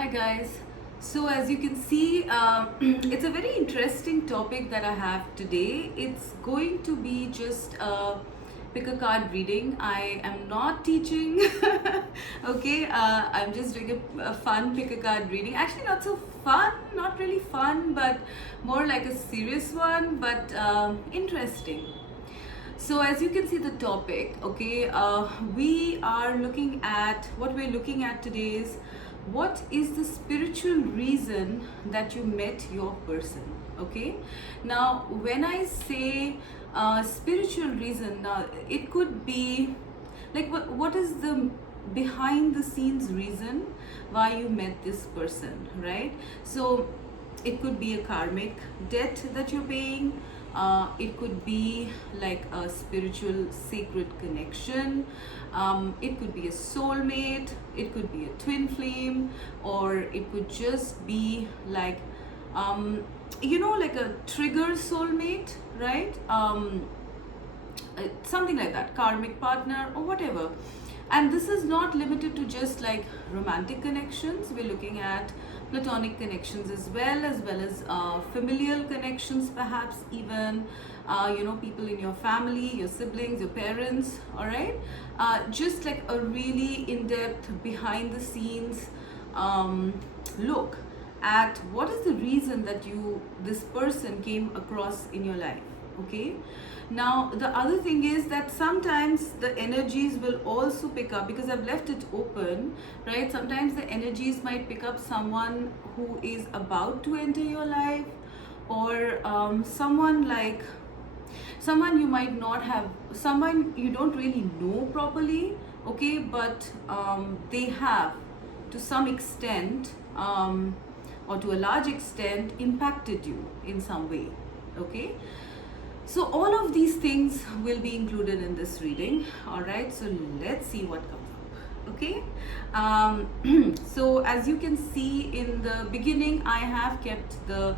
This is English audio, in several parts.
Hi guys. So as you can see, it's a very interesting topic that I have today. It's going to be just a pick a card reading. I am not teaching. Okay, I'm just doing a fun pick a card reading. Actually, not so fun, not really fun, but more like a serious one, but interesting. So as you can see the topic, okay, we are looking at, what we're looking at today is what is the spiritual reason that you met your person, okay? Now, when I say spiritual reason, now it could be like what is the behind the scenes reason why you met this person, right? So it could be a karmic debt that you're paying. It could be like a spiritual sacred connection. It could be a soulmate. It could be a twin flame, or it could just be like, like a trigger soulmate, right? Something like that, karmic partner or whatever. And this is not limited to just like romantic connections. We're looking at platonic connections as well as familial connections, perhaps even people in your family, your siblings, your parents. All right, just like a really in-depth behind the scenes look at what is the reason that this person came across in your life. Okay, now the other thing is that sometimes the energies will also pick up, because I've left it open, right? Sometimes the energies might pick up someone who is about to enter your life, or someone you might not have, someone you don't really know properly, okay, but they have to some extent, or to a large extent, impacted you in some way, okay? So all of these things will be included in this reading. All right, so let's see what comes up. Okay, so as you can see in the beginning, I have kept the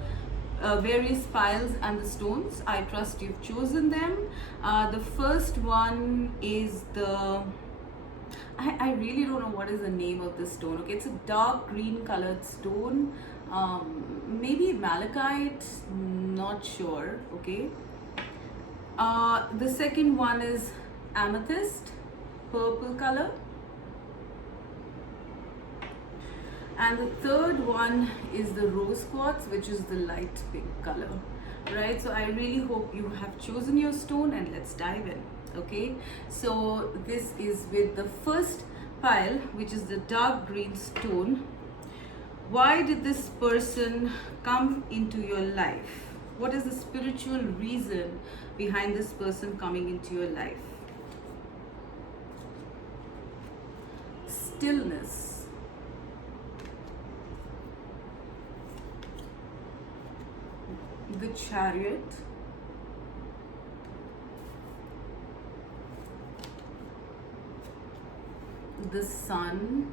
various piles and the stones. I trust you've chosen them. The first one is I really don't know what is the name of this stone. Okay, it's a dark green colored stone. Maybe malachite, not sure. Okay. The second one is amethyst, purple color. And the third one is the rose quartz, which is the light pink color, right? So I really hope you have chosen your stone, and let's dive in. Okay, so this is with the first pile, which is the dark green stone. Why did this person come into your life? What is the spiritual reason behind this person coming into your life? Stillness. The Chariot. The Sun.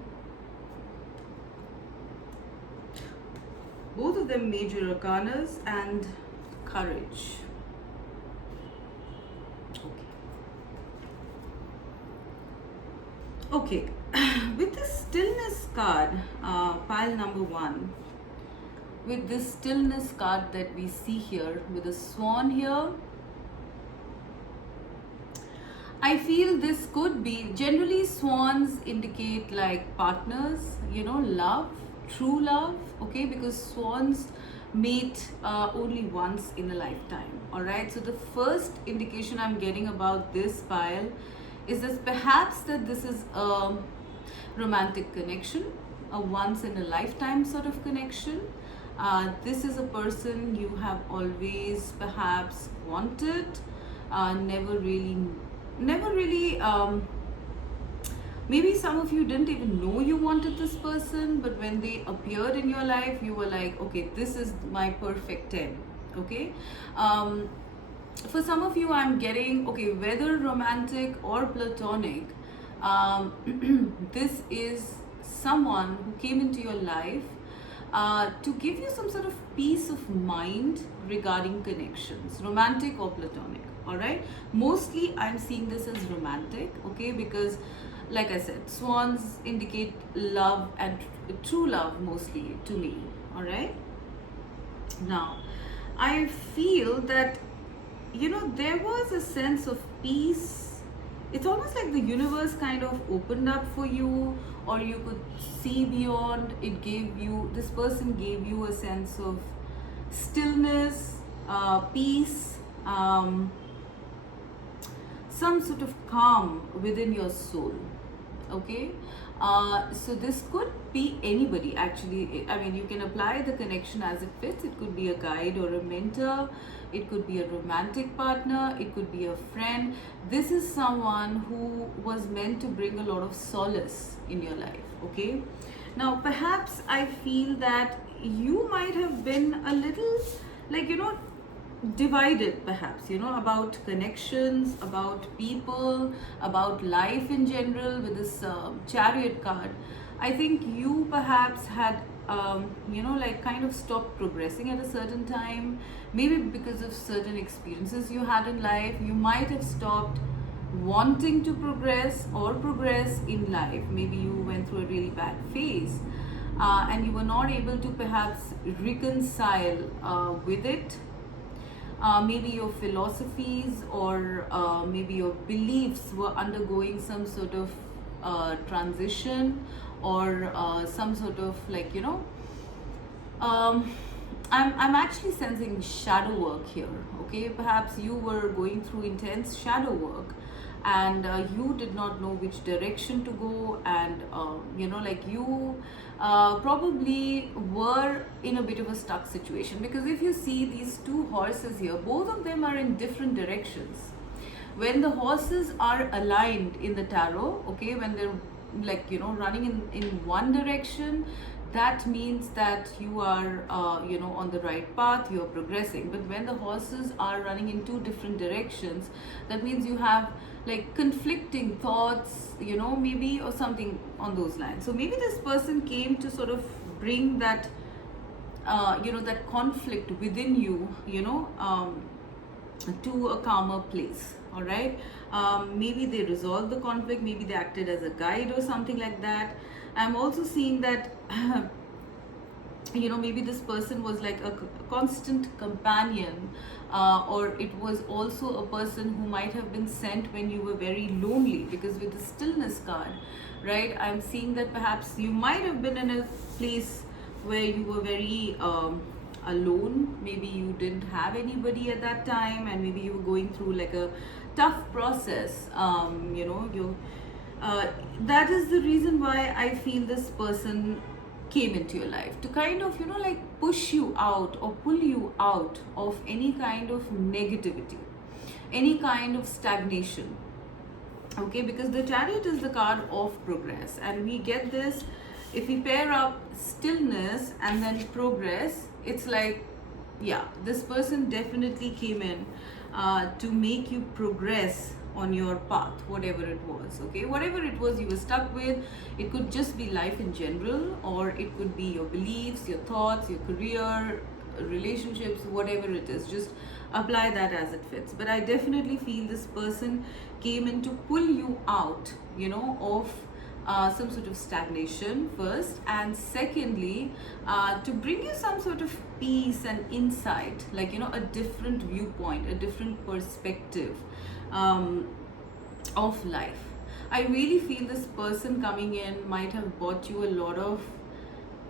Both of them major arcanas, and courage. Okay, with the stillness card, pile number one, with this stillness card that we see here with a swan here, I feel this could be, generally swans indicate like partners, love, true love, okay, because swans mate only once in a lifetime. All right, so the first indication I'm getting about this pile is this perhaps that this is a romantic connection, a once in a lifetime sort of connection. This is a person you have always perhaps wanted, never really, maybe some of you didn't even know you wanted this person, but when they appeared in your life, you were like, okay, this is my perfect 10. Okay, for some of you, I'm getting, okay, whether romantic or platonic, this is someone who came into your life to give you some sort of peace of mind regarding connections, romantic or platonic. All right, mostly I'm seeing this as romantic, okay, because like I said, swans indicate love and true love mostly to me. All right, now I feel that, there was a sense of peace. It's almost like the universe kind of opened up for you, or you could see beyond. This person gave you a sense of stillness, peace, some sort of calm within your soul. Okay, so this could be anybody actually. I mean, you can apply the connection as it fits. It could be a guide or a mentor, it could be a romantic partner, it could be a friend. This is someone who was meant to bring a lot of solace in your life. Okay, now perhaps I feel that you might have been a little, like, divided, perhaps, about connections, about people, about life in general. With this chariot card, I think you perhaps had, like, kind of stopped progressing at a certain time, maybe because of certain experiences you had in life. You might have stopped wanting to progress or progress in life. Maybe you went through a really bad phase, and you were not able to perhaps reconcile with it. Maybe your philosophies, or maybe your beliefs were undergoing some sort of transition, or some sort of, like, um, I'm actually sensing shadow work here. Okay, perhaps you were going through intense shadow work, and you did not know which direction to go, and like, you probably were in a bit of a stuck situation, because if you see these two horses here, both of them are in different directions. When the horses are aligned in the tarot, okay, when they're, like, running in one direction, that means that you are on the right path, you are progressing. But when the horses are running in two different directions, that means you have, like, conflicting thoughts, maybe, or something on those lines. So maybe this person came to sort of bring that that conflict within you, to a calmer place. All right, maybe they resolved the conflict, maybe they acted as a guide or something like that. I'm also seeing that maybe this person was like a constant companion, or it was also a person who might have been sent when you were very lonely, because with the stillness card, right, I'm seeing that perhaps you might have been in a place where you were very alone. Maybe you didn't have anybody at that time, and maybe you were going through, like, a tough process. You That is the reason why I feel this person came into your life, to kind of, like, push you out or pull you out of any kind of negativity, any kind of stagnation. Okay, because the chariot is the card of progress, and we get this if we pair up stillness and then progress. It's like, yeah, this person definitely came in to make you progress on your path, whatever it was. Okay, whatever it was you were stuck with, it could just be life in general, or it could be your beliefs, your thoughts, your career, relationships, whatever it is. Just apply that as it fits. But I definitely feel this person came in to pull you out, of some sort of stagnation first, and secondly, to bring you some sort of peace and insight, like, a different viewpoint, a different perspective of life. I really feel this person coming in might have brought you a lot of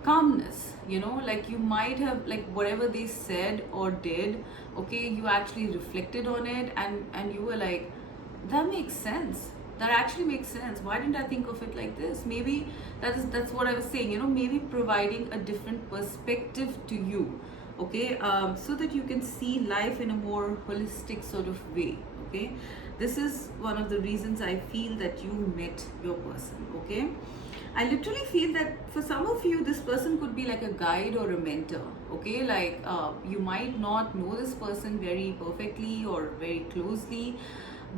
calmness, like, you might have, like, whatever they said or did, okay, you actually reflected on it, and you were like, that makes sense, that actually makes sense, why didn't I think of it like this? Maybe that's what I was saying, maybe providing a different perspective to you. Okay, so that you can see life in a more holistic sort of way. Okay, this is one of the reasons I feel that you met your person. Okay, I literally feel that for some of you, this person could be like a guide or a mentor. Okay, like, you might not know this person very perfectly or very closely,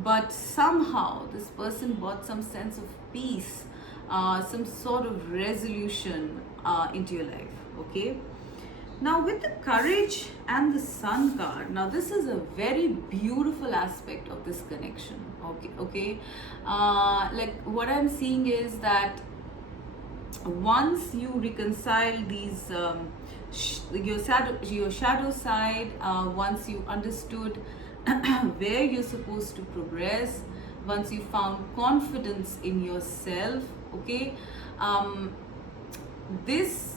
but somehow this person brought some sense of peace, some sort of resolution into your life. Okay, Now with the courage and the sun card, now this is a very beautiful aspect of this connection. Okay, like what I'm seeing is that once you reconcile these your shadow side, once you understood where you're supposed to progress, once you found confidence in yourself, okay, um, this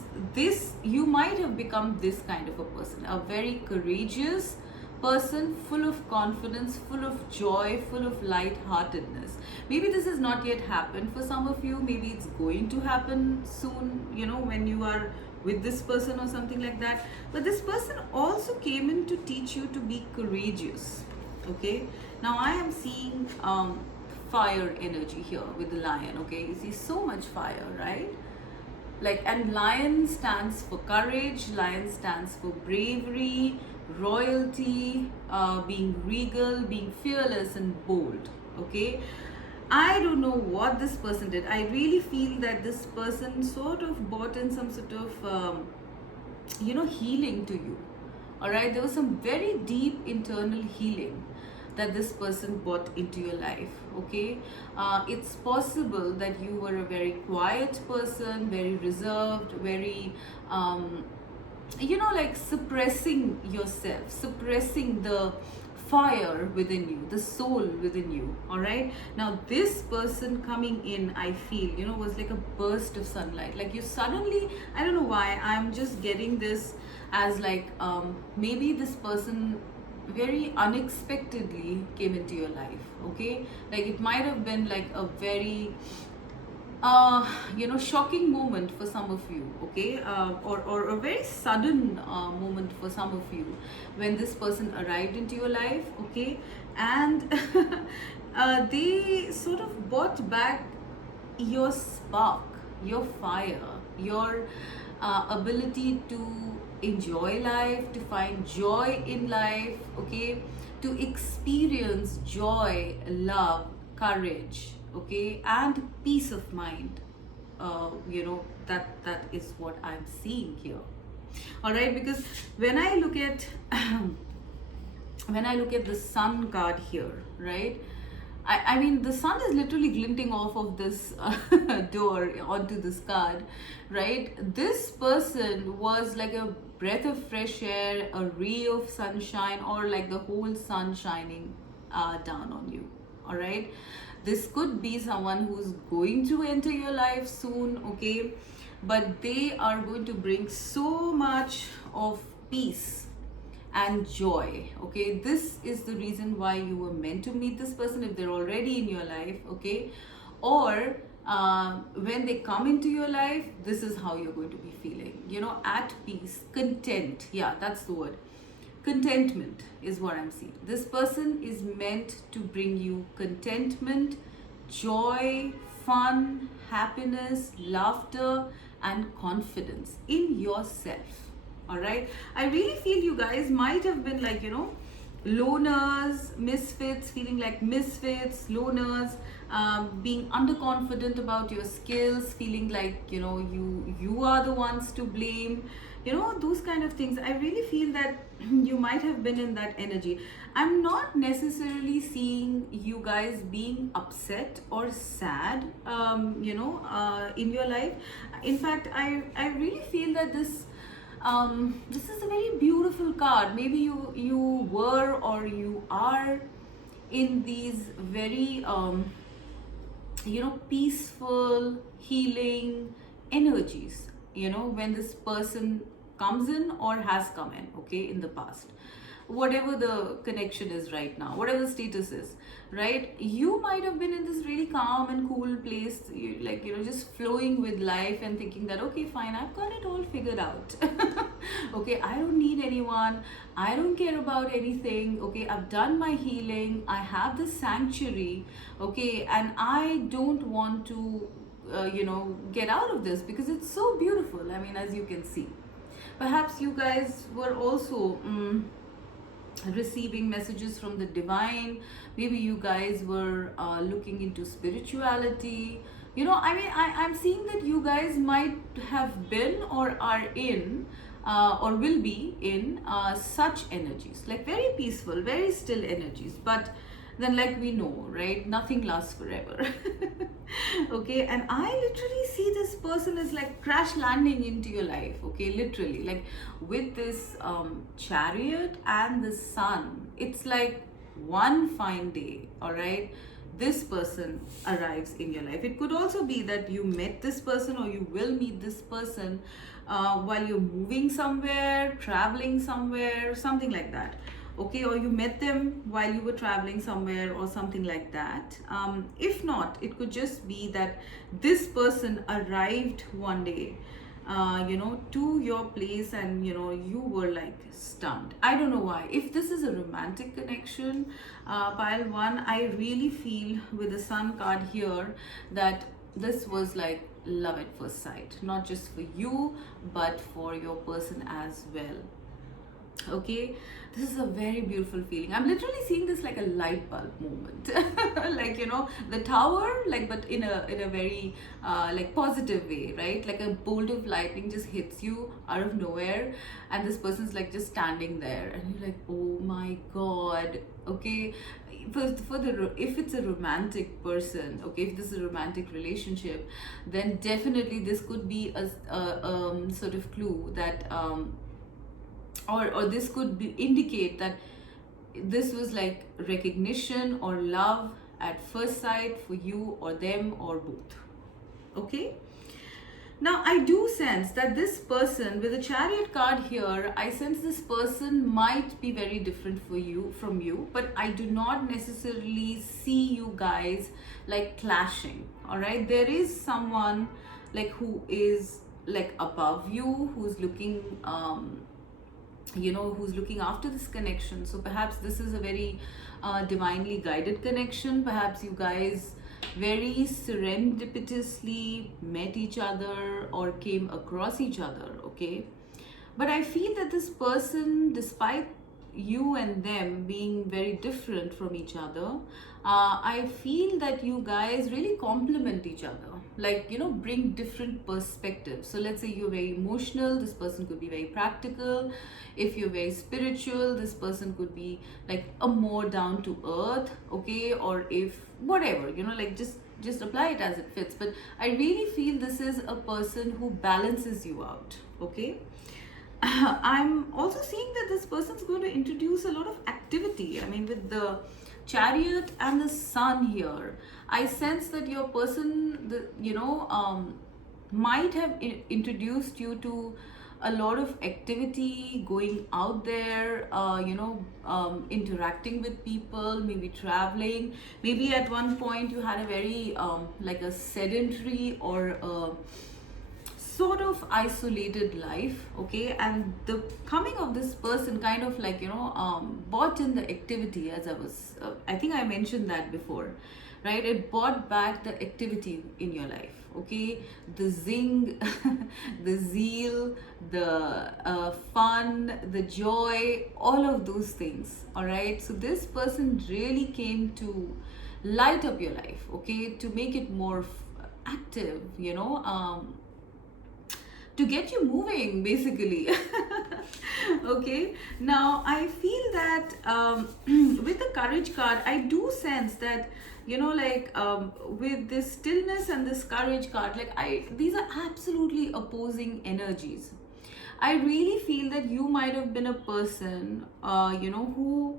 you might have become this kind of a person, a very courageous person, full of confidence, full of joy, full of light-heartedness. Maybe this has not yet happened for some of you, maybe it's going to happen soon, you know, when you are with this person or something like that. But this person also came in to teach you to be courageous. Okay, now I am seeing fire energy here with the lion. Okay, you see so much fire, right? Like, and lion stands for courage, lion stands for bravery, royalty, being regal, being fearless and bold. Okay, I don't know what this person did. I really feel that this person sort of brought in some sort of healing to you. All right, there was some very deep internal healing that this person brought into your life. Okay, it's possible that you were a very quiet person, very reserved, very like suppressing yourself, suppressing the fire within you, the soul within you. All right, now this person coming in, I feel, was like a burst of sunlight. Like you suddenly, I don't know why, I'm just getting this as like maybe this person very unexpectedly came into your life. Okay, like it might have been like a very shocking moment for some of you. Okay, or a very sudden moment for some of you when this person arrived into your life. Okay, and they sort of brought back your spark, your fire, your ability to enjoy life, to find joy in life. Okay, to experience joy, love, courage, okay, and peace of mind. That is what I'm seeing here. All right, because when I look at when I look at the sun card here, right, I mean, the sun is literally glinting off of this door onto this card, right? This person was like a breath of fresh air, a ray of sunshine, or like the whole sun shining down on you. All right, this could be someone who's going to enter your life soon. Okay, but they are going to bring so much of peace and joy. Okay, this is the reason why you were meant to meet this person if they're already in your life. Okay, or when they come into your life, this is how you're going to be feeling, at peace, content. Yeah, that's the word. Contentment is what I'm seeing. This person is meant to bring you contentment, joy, fun, happiness, laughter, and confidence in yourself. All right, I really feel you guys might have been like, loners, misfits, feeling like misfits, loners, being underconfident about your skills, feeling like, you are the ones to blame, those kind of things. I really feel that you might have been in that energy. I'm not necessarily seeing you guys being upset or sad, in your life. In fact, I really feel that this is a very beautiful card. Maybe you were or you are in these very peaceful, healing energies. When this person comes in or has come in, okay, in the past, whatever the connection is right now, whatever the status is, right, you might have been in this really calm and cool place, just flowing with life and thinking that, okay, fine, I've got it all figured out. Okay, I don't need anyone, I don't care about anything. Okay, I've done my healing, I have the sanctuary. Okay, and I don't want to get out of this because it's so beautiful. I mean, as you can see, perhaps you guys were also receiving messages from the divine. Maybe you guys were looking into spirituality. I'm seeing that you guys might have been or are in or will be in such energies, like very peaceful, very still energies. But then, like we know, right, nothing lasts forever. Okay, and I literally see this person as like crash landing into your life. Okay, literally, like with this chariot and the sun, it's like one fine day, all right, this person arrives in your life. It could also be that you met this person or you will meet this person while you're moving somewhere, traveling somewhere, something like that. Okay, or you met them while you were traveling somewhere or something like that. If not, it could just be that this person arrived one day, to your place, and you were like stunned. I don't know why. If this is a romantic connection, pile one, I really feel with the sun card here that this was like love at first sight, not just for you, but for your person as well. Okay, this is a very beautiful feeling. I'm literally seeing this like a light bulb moment. Like the tower, like, but in a very like positive way, right? Like a bolt of lightning just hits you out of nowhere, and this person's like just standing there, and you're like, oh my god. Okay, for the if it's a romantic person, okay, if this is a romantic relationship, then definitely this could be a sort of clue that or this could be indicate that this was like recognition or love at first sight for you or them or both. Okay, now I do sense that this person with the chariot card here, I sense this person might be very different for you from you, but I do not necessarily see you guys like clashing. All right, there is someone like who is like above you, who's looking who's looking after this connection. So perhaps this is a very divinely guided connection. Perhaps you guys very serendipitously met each other or came across each other. Okay, but I feel that this person, despite you and them being very different from each other, I feel that you guys really complement each other, like bring different perspectives. So let's say you're very emotional, this person could be very practical. If you're very spiritual, this person could be like a more down to earth. Okay, or if whatever, like just apply it as it fits. But I really feel this is a person who balances you out. Okay, I'm also seeing that this person's going to introduce a lot of activity. I mean, with the chariot and the sun here, I sense that your person, might have introduced you to a lot of activity, going out there, interacting with people, maybe traveling. Maybe at one point you had a very like a sedentary or sort of isolated life. Okay, and the coming of this person kind of like bought in the activity, as I think I mentioned that before, right? It brought back the activity in your life. Okay, the zing, the zeal, the fun, the joy, all of those things. All right, so this person really came to light up your life. Okay, to make it more active, to get you moving basically. Okay, now I feel that with the courage card, I do sense that with this stillness and this courage card, like these are absolutely opposing energies. I really feel that you might have been a person who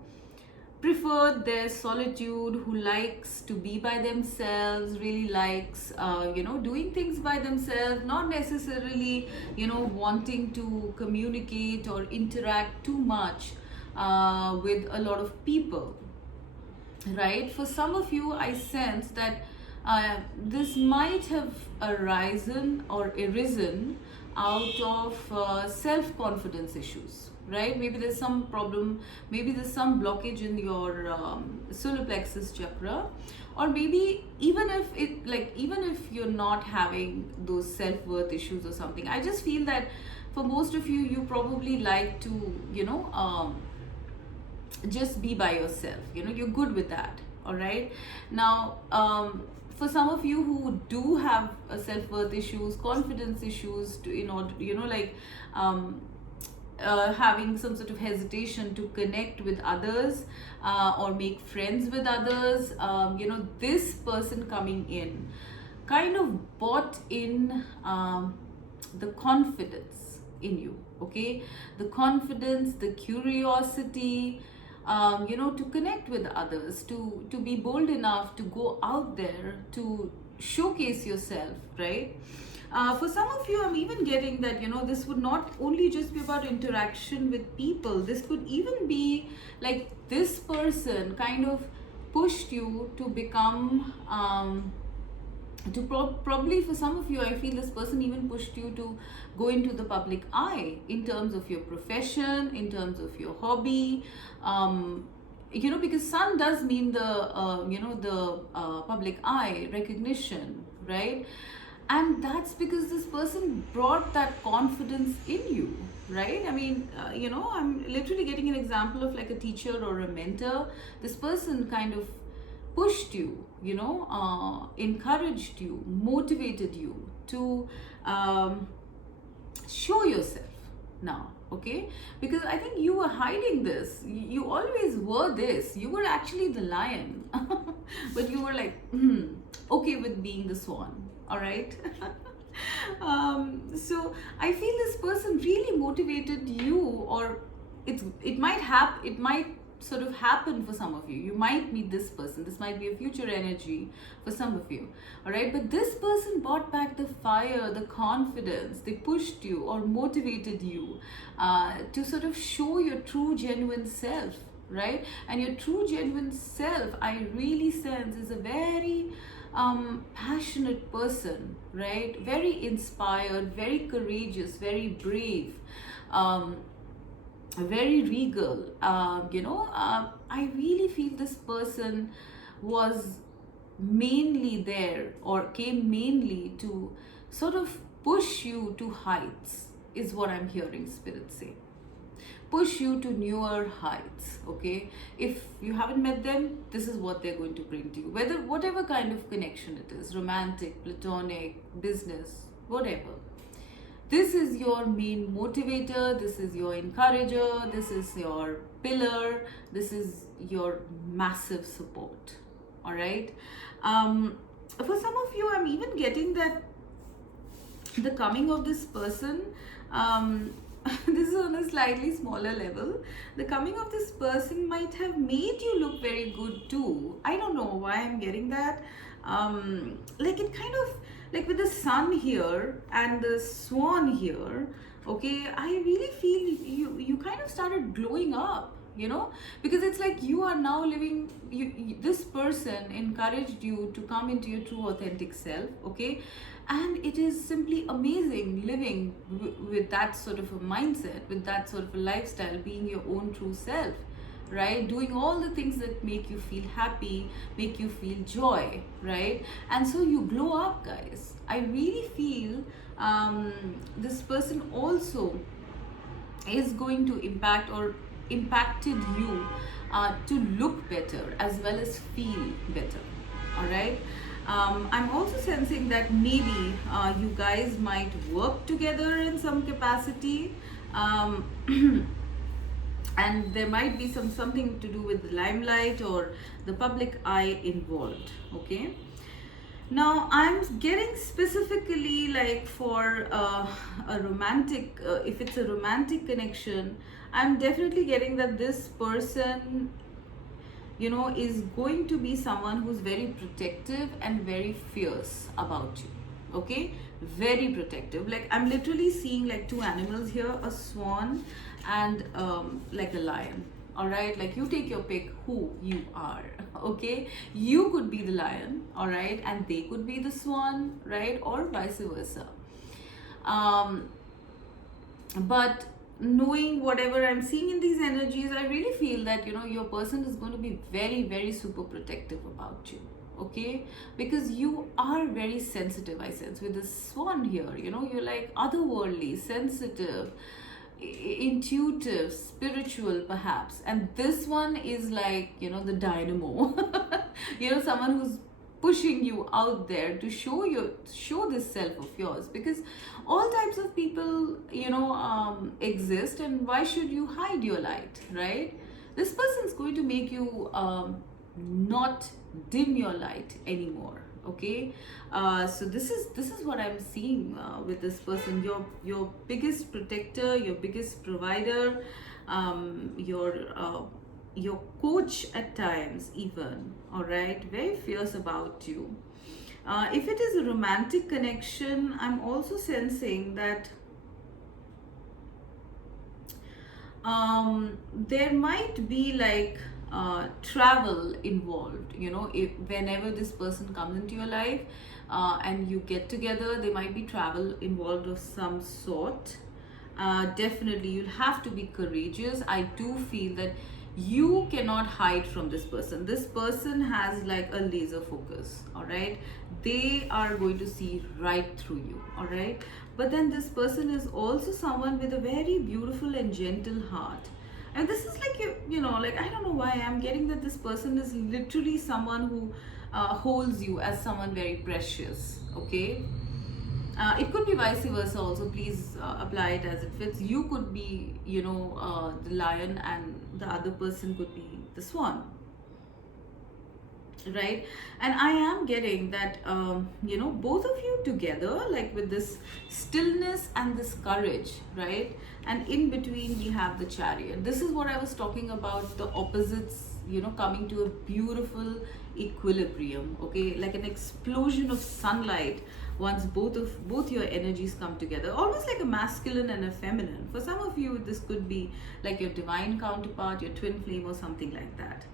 preferred their solitude, who likes to be by themselves, really likes doing things by themselves, not necessarily wanting to communicate or interact too much with a lot of people, right? For some of you, I sense that this might have arisen out of self-confidence issues, right? Maybe there's some problem, maybe there's some blockage in your solar plexus chakra, or maybe even if you're not having those self-worth issues or something, I just feel that for most of you, you probably like to just be by yourself. You're good with that. All right, now for some of you who do have self-worth issues, confidence issues, to in order having some sort of hesitation to connect with others, or make friends with others. This person coming in kind of bought in the confidence in you, okay? The confidence, the curiosity, to connect with others, to be bold enough to go out there to showcase yourself, right? For some of you, I'm even getting that, this would not only just be about interaction with people, this could even be like this person kind of pushed you to become, probably for some of you, I feel this person even pushed you to go into the public eye in terms of your profession, in terms of your hobby. Because sun does mean the public eye, recognition, right? And that's because this person brought that confidence in you, right? I mean, I'm literally getting an example of like a teacher or a mentor. This person kind of pushed you, encouraged you, motivated you to show yourself now, okay? Because I think you were hiding this. You always were this. You were actually the lion, but you were like, okay with being the swan, all right? So I feel this person really motivated you, or it might sort of happen for some of you. You might meet this person. This might be a future energy for some of you, all right? But this person brought back the fire, the confidence. They pushed you or motivated you to sort of show your true, genuine self, right? And your true, genuine self, I really sense, is a very passionate person, right? Very inspired, very courageous, very brave, very regal. I really feel this person was mainly there, or came mainly to sort of push you to heights, is what I'm hearing spirit say. Push you to newer heights, okay? If you haven't met them, this is what they're going to bring to you. Whatever kind of connection it is, romantic, platonic, business, whatever. This is your main motivator, this is your encourager, this is your pillar, this is your massive support, all right? For some of you, I'm even getting that the coming of this person, this is on a slightly smaller level. The coming of this person might have made you look very good too. I don't know why I'm getting that. Like it kind of, like with the sun here and the swan here, okay, I really feel you kind of started glowing up, because it's like you are now living, this person encouraged you to come into your true authentic self, okay? And it is simply amazing living with that sort of a mindset, with that sort of a lifestyle, being your own true self, right? Doing all the things that make you feel happy, make you feel joy, right? And so you glow up, guys. I really feel this person also is going to impact or impacted you to look better as well as feel better, all right? I'm also sensing that maybe you guys might work together in some capacity, and there might be something to do with the limelight or the public eye involved, okay? Now I'm getting specifically like for a romantic, if it's a romantic connection, I'm definitely getting that this person, is going to be someone who's very protective and very fierce about you, okay? Very protective. Like I'm literally seeing like two animals here, a swan and like a lion, all right? Like you take your pick who you are, okay? You could be the lion, all right? And they could be the swan, right? Or vice versa. But knowing whatever I'm seeing in these energies, I really feel that your person is going to be very, very super protective about you, okay? Because you are very sensitive, I sense, with the swan here. You're like otherworldly, sensitive, intuitive, spiritual perhaps, and this one is like the dynamo. Someone who's pushing you out there to show this self of yours, because all types of people, exist, and why should you hide your light, right? This person is going to make you not dim your light anymore. Okay, so this is what I'm seeing with this person. Your biggest protector, your biggest provider, your coach at times even. All right, very fierce about you. If it is a romantic connection, I'm also sensing that there might be like travel involved. If whenever this person comes into your life and you get together, there might be travel involved of some sort. Definitely you'll have to be courageous. I do feel that you cannot hide from this person. This person has like a laser focus. All right, they are going to see right through you. All right, but then this person is also someone with a very beautiful and gentle heart. And this is like, like, I don't know why I'm getting that this person is literally someone who holds you as someone very precious. Okay, it could be vice versa also. Please apply it as it fits. You could be, the lion, and the other person could be the swan, right? And I am getting that, both of you together, like with this stillness and this courage, right? And in between we have the chariot. This is what I was talking about, the opposites, coming to a beautiful equilibrium. Okay, like an explosion of sunlight once both your energies come together, almost like a masculine and a feminine. For some of you, this could be like your divine counterpart, your twin flame, or something like that.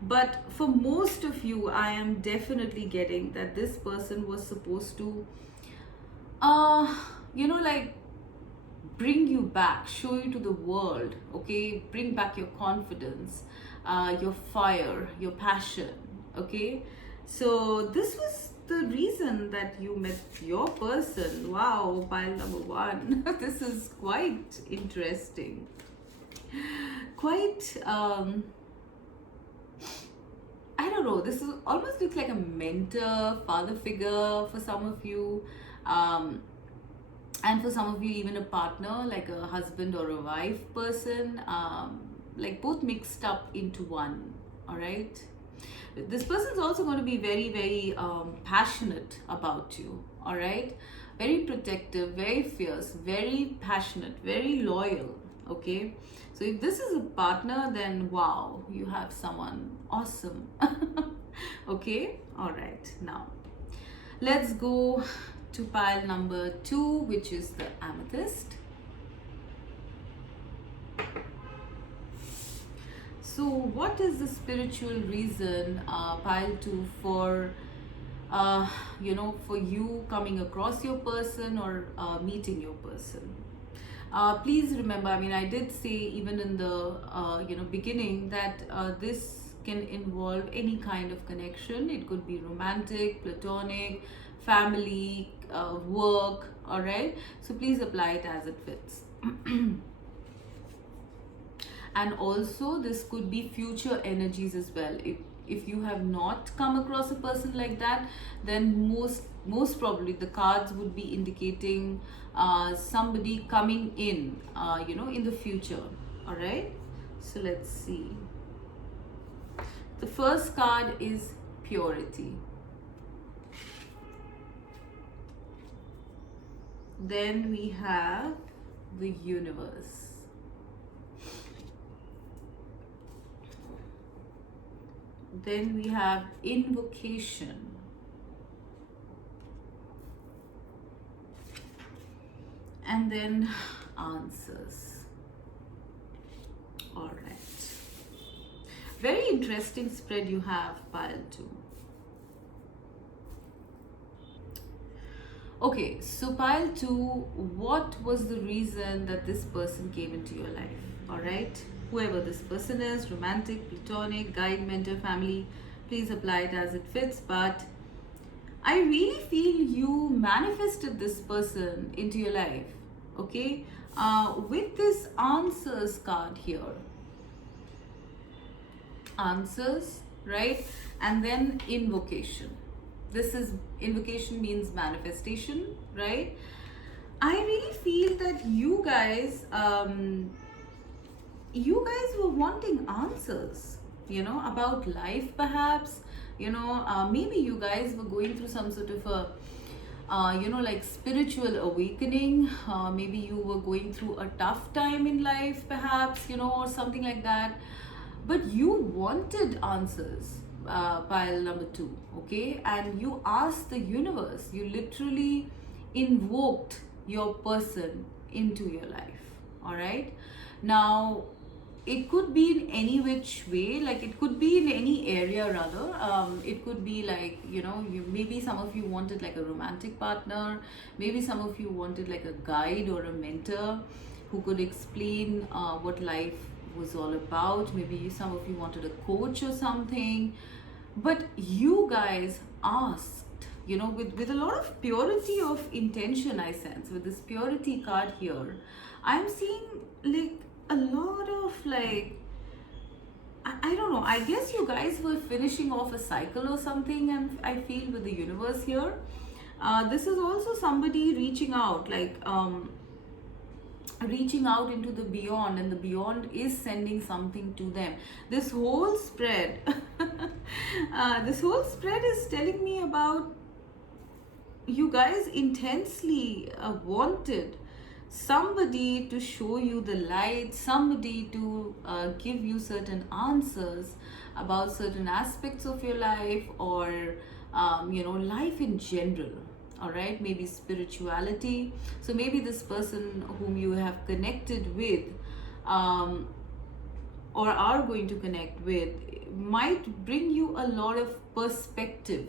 But for most of you, I am definitely getting that this person was supposed to like bring you back, show you to the world. Okay, bring back your confidence, your fire, your passion. Okay, so this was the reason that you met your person. Wow, pile number one. This is quite interesting, quite I don't know, this is almost looks like a mentor, father figure for some of you, and for some of you even a partner, like a husband or a wife person, like both mixed up into one. All right, this person is also going to be very, very passionate about you. All right, very protective, very fierce, very passionate, very loyal. Okay, so if this is a partner, then wow, you have someone awesome. Okay, all right, now let's go to pile number 2, which is the amethyst. So what is the spiritual reason, pile 2, for for you coming across your person or meeting your person? Please remember, I mean, I did say even in the beginning that this can involve any kind of connection. It could be romantic, platonic, family, work. All right, so please apply it as it fits. And also this could be future energies as well. If you have not come across a person like that, then most probably the cards would be indicating somebody coming in in the future. All right, so let's see. The first card is purity. Then we have the universe. Then we have invocation. And then answers. All right. Very interesting spread you have, pile 2. Okay, so pile 2, what was the reason that this person came into your life? All right, whoever this person is, romantic, platonic, guide, mentor, family, please apply it as it fits. But I really feel you manifested this person into your life. Okay, with this answers card here, answers, right? And then invocation. this is invocation means manifestation, right? I really feel that you guys were wanting answers, about life, perhaps. Maybe you guys were going through some sort of a like spiritual awakening. Maybe you were going through a tough time in life, perhaps, or something like that. But you wanted answers, pile number two, okay? And you asked the universe, you literally invoked your person into your life, all right? Now, it could be in any which way, like it could be in any area rather. It could be like, you maybe some of you wanted like a romantic partner, maybe some of you wanted like a guide or a mentor who could explain what life was all about. Maybe some of you wanted a coach or something. But you guys asked, with a lot of purity of intention. I sense with this purity card here, I'm seeing like a lot of like, I don't know, I guess you guys were finishing off a cycle or something, and I feel with the universe here, this is also somebody reaching out, like reaching out into the beyond, and the beyond is sending something to them. This whole spread this whole spread is telling me about you guys intensely wanted somebody to show you the light, somebody to give you certain answers about certain aspects of your life, or life in general. All right, maybe spirituality. So maybe this person whom you have connected with, or are going to connect with, might bring you a lot of perspective,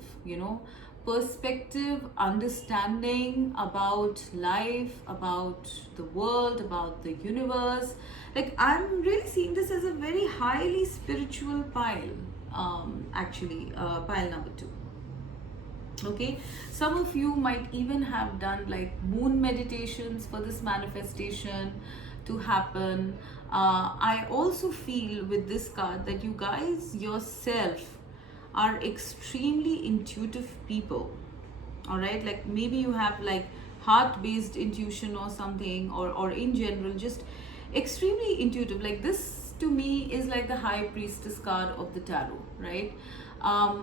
perspective, understanding about life, about the world, about the universe. Like, I'm really seeing this as a very highly spiritual pile, actually, pile number two. Okay, some of you might even have done like moon meditations for this manifestation to happen. I also feel with this card that you guys yourself are extremely intuitive people. All right, like maybe you have like heart based intuition or something, or in general just extremely intuitive. Like, this to me is like the high priestess card of the tarot, right?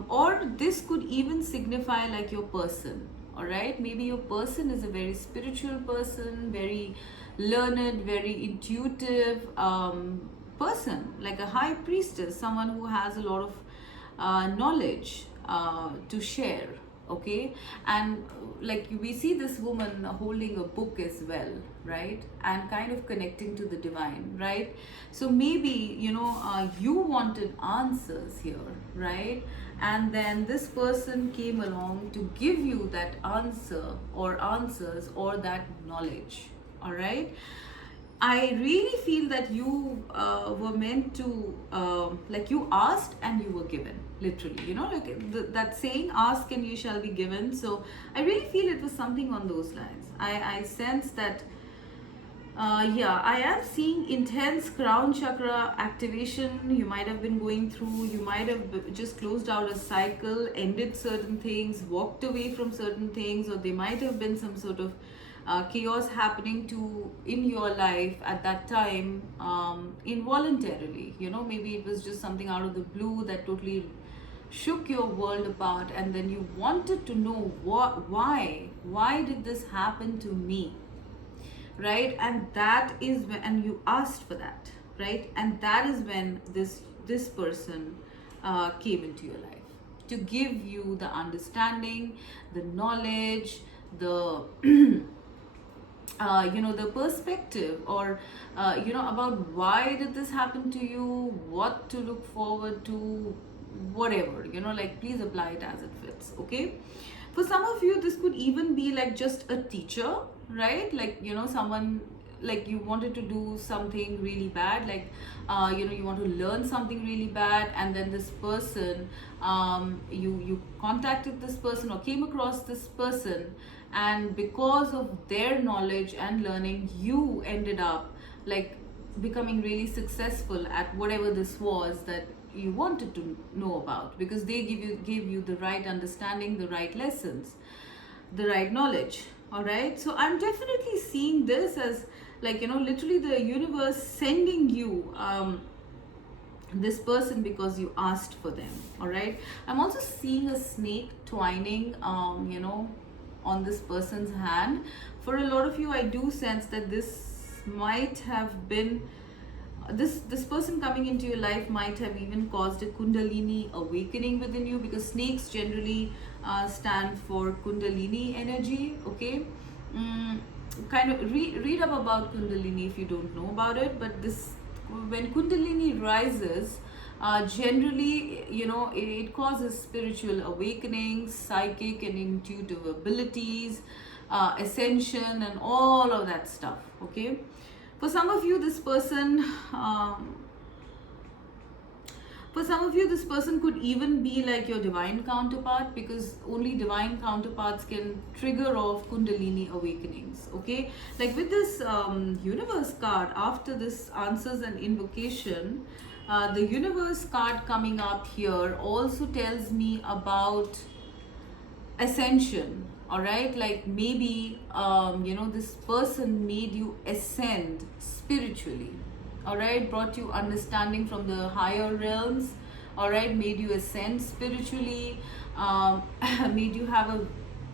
Or this could even signify like your person. All right, maybe your person is a very spiritual person, very learned, very intuitive person, like a high priestess, someone who has a lot of knowledge to share. Okay, and like we see this woman holding a book as well, right, and kind of connecting to the divine, right? So maybe you wanted answers here, right? And then this person came along to give you that answer or answers or that knowledge. All right, I really feel that you were meant to, like, you asked and you were given, literally, like that saying, ask and you shall be given. So I really feel it was something on those lines. I sense that, yeah, I am seeing intense crown chakra activation. You might have been going through, you might have just closed out a cycle, ended certain things, walked away from certain things, or there might have been some sort of chaos happening to in your life at that time, involuntarily. Maybe it was just something out of the blue that totally shook your world apart, and then you wanted to know why did this happen to me, right? And that is when, and you asked for that, right? And that is when this person came into your life to give you the understanding, the knowledge, the the perspective, or about why did this happen to you, what to look forward to, whatever, like, please apply it as it fits. Okay, for some of you this could even be like just a teacher, right? Like, someone, like, you wanted to do something really bad, like you want to learn something really bad, and then this person, you contacted this person or came across this person, and because of their knowledge and learning, you ended up like becoming really successful at whatever this was that you wanted to know about, because they gave you the right understanding, the right lessons, the right knowledge. All right, so I'm definitely seeing this as, like, literally the universe sending you this person because you asked for them. All right, I'm also seeing a snake twining on this person's hand. For a lot of you, I do sense that this might have been, this person coming into your life might have even caused a kundalini awakening within you, because snakes generally stand for kundalini energy. Okay, mm, kind of read up about kundalini if you don't know about it. But this, when kundalini rises, generally, it causes spiritual awakenings, psychic and intuitive abilities, ascension, and all of that stuff. Okay, for some of you, this person, this person could even be like your divine counterpart, because only divine counterparts can trigger off kundalini awakenings. Okay, like with this universe card, after this answers and invocation, the universe card coming up here also tells me about ascension. All right, like maybe this person made you ascend spiritually. All right, brought you understanding from the higher realms. All right, made you ascend spiritually, made you have a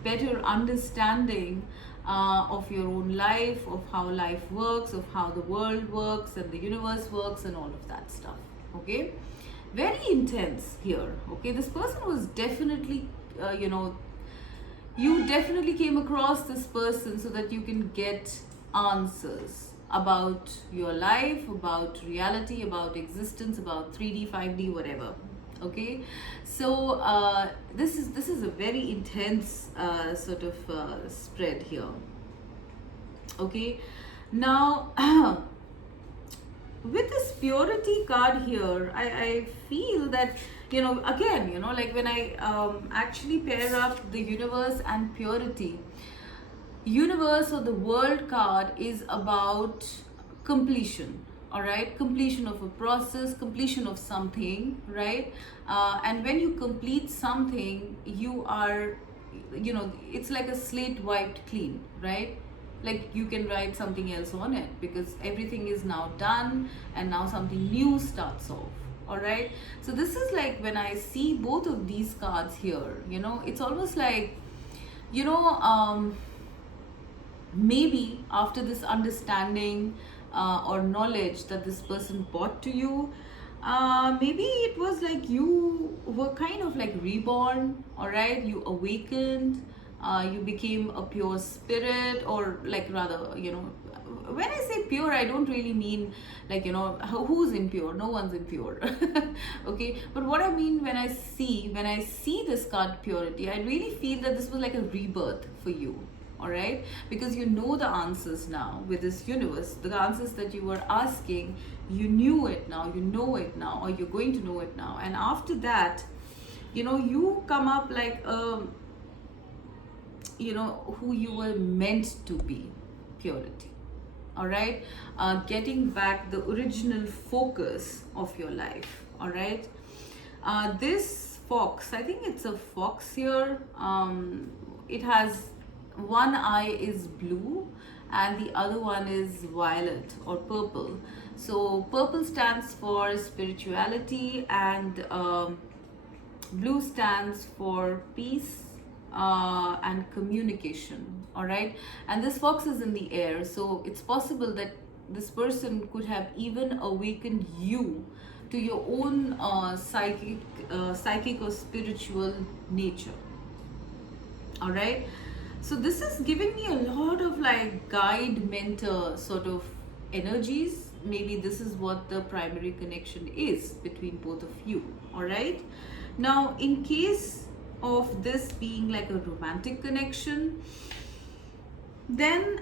better understanding of your own life, of how life works, of how the world works and the universe works, and all of that stuff. Okay, very intense here. Okay, this person was definitely you definitely came across this person so that you can get answers about your life, about reality, about existence, about 3D, 5D, whatever. Okay, so this is a very intense sort of spread here. Okay, now with this purity card here, I feel that, again, like when I actually pair up the universe and purity, universe or the world card is about completion. All right, completion of a process, completion of something, right? And when you complete something, you are, it's like a slate wiped clean, right? Like you can write something else on it, because everything is now done and now something new starts off. All right, so this is like when I see both of these cards here, it's almost like, maybe after this understanding or knowledge that this person brought to you, maybe it was like you were kind of like reborn. All right, you awakened, you became a pure spirit, or like rather, when I say pure, I don't really mean like, who's impure? No one's impure. Okay, but what I mean when I see this card purity, I really feel that this was like a rebirth for you. All right, because you know the answers now with this universe, the answers that you were asking, you knew it now, you know it now, or you're going to know it now. And after that, you come up like who you were meant to be, purity. All right, getting back the original focus of your life. All right, this fox, I think it's a fox here. It has one eye is blue and the other one is violet or purple. So purple stands for spirituality, and blue stands for peace and communication. All right, and this fox is in the air, so it's possible that this person could have even awakened you to your own psychic or spiritual nature. All right, so this is giving me a lot of like guide, mentor sort of energies. Maybe this is what the primary connection is between both of you. All right, now in case of this being like a romantic connection, then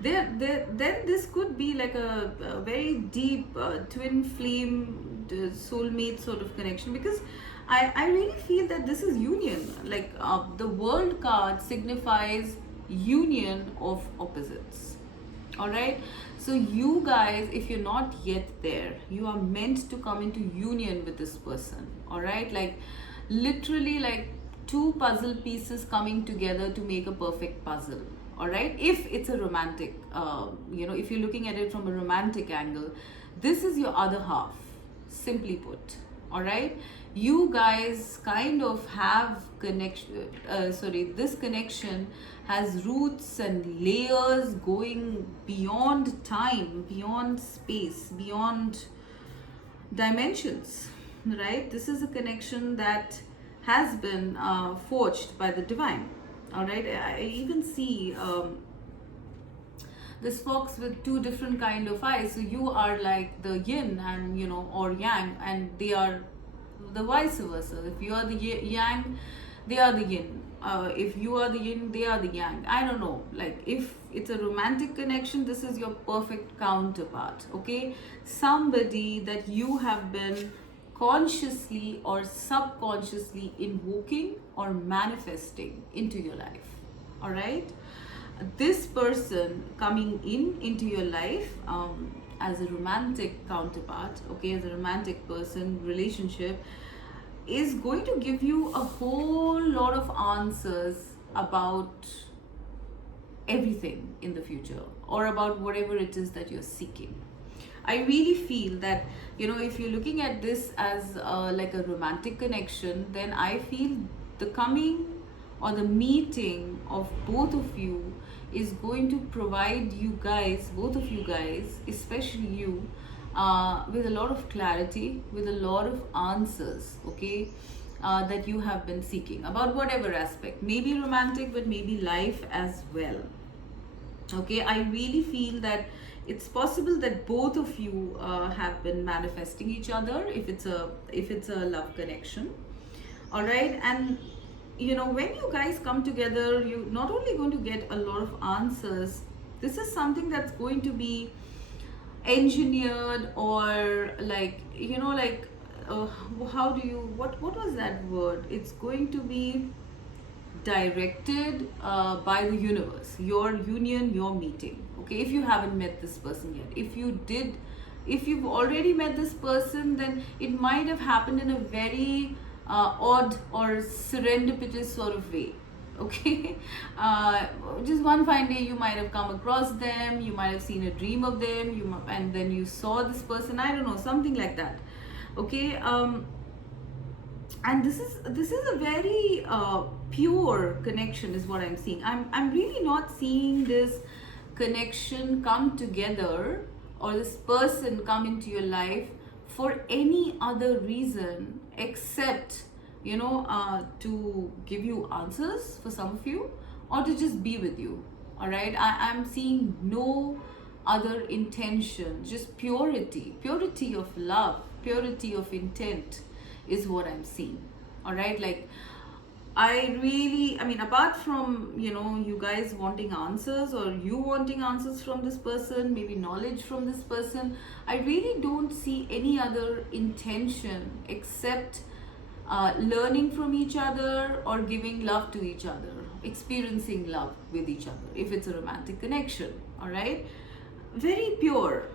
then this could be like a very deep twin flame soulmate sort of connection, because I really feel that this is union. Like the world card signifies union of opposites. All right. So you guys, if you're not yet there, you are meant to come into union with this person. All right. Like literally like two puzzle pieces coming together to make a perfect puzzle. All right. If it's a romantic, if you're looking at it from a romantic angle, this is your other half, simply put. All right. You guys kind of have connection, this connection has roots and layers going beyond time, beyond space, beyond dimensions, right? This is a connection that has been forged by the divine. All right. I even see this fox with two different kind of eyes. So you are like the yin and or yang, and they are the vice versa. If you are the yang, they are the yin. If you are the yin, they are the yang. I don't know. Like if it's a romantic connection, this is your perfect counterpart. Okay, somebody that you have been consciously or subconsciously invoking or manifesting into your life. All right, this person coming into your life as a romantic counterpart, okay, as a romantic person relationship, is going to give you a whole lot of answers about everything in the future or about whatever it is that you're seeking. I really feel that, if you're looking at this as like a romantic connection, then I feel the coming or the meeting of both of you is going to provide you guys, both of you guys, especially you, with a lot of clarity, with a lot of answers, okay, that you have been seeking about whatever aspect, maybe romantic, but maybe life as well. Okay, I really feel that it's possible that both of you have been manifesting each other if it's a love connection. All right, and when you guys come together, you're not only going to get a lot of answers. This is something that's going to be engineered, or like uh, how do you what was that word? It's going to be directed by the universe, your union, your meeting. Okay, if you haven't met this person yet, if you've already met this person, then it might have happened in a very odd or serendipitous sort of way. Okay, just one fine day you might have come across them, you might have seen a dream of them, and then you saw this person, I don't know, something like that. Okay, and this is a very pure connection is what I'm seeing. I'm really not seeing this connection come together, or this person come into your life for any other reason except to give you answers for some of you, or to just be with you. All right, I'm seeing no other intention, just purity of love, purity of intent is what I'm seeing. All right, like I mean, apart from you guys wanting answers, or you wanting answers from this person, maybe knowledge from this person, I really don't see any other intention except learning from each other, or giving love to each other, experiencing love with each other if it's a romantic connection. All right, very pure.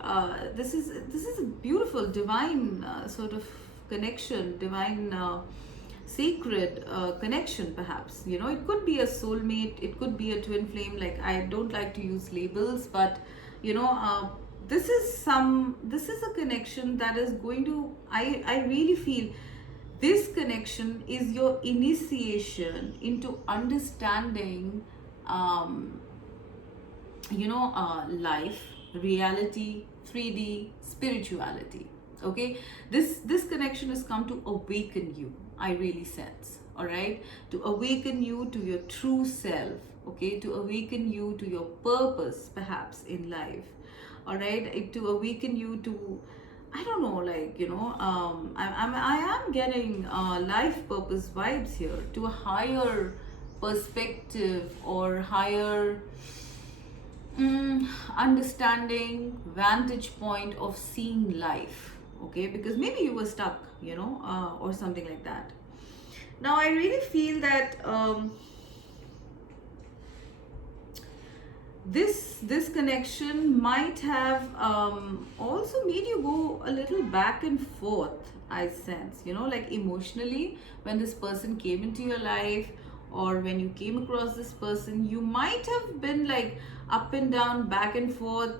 This is a beautiful divine sort of connection, divine sacred connection. Perhaps it could be a soulmate, it could be a twin flame. Like, I don't like to use labels, but this is a connection that is going to, I really feel this connection is your initiation into understanding life, reality, 3D, spirituality. Okay, this connection has come to awaken you, I really sense. All right, to awaken you to your true self. Okay, to awaken you to your purpose perhaps in life. All right, to awaken you to, I don't know, like I am getting life purpose vibes here, to a higher perspective or higher understanding, vantage point of seeing life. Okay, because maybe you were stuck, or something like that. Now I really feel that this connection might have also made you go a little back and forth, I sense, like emotionally, when this person came into your life, or when you came across this person, you might have been like up and down, back and forth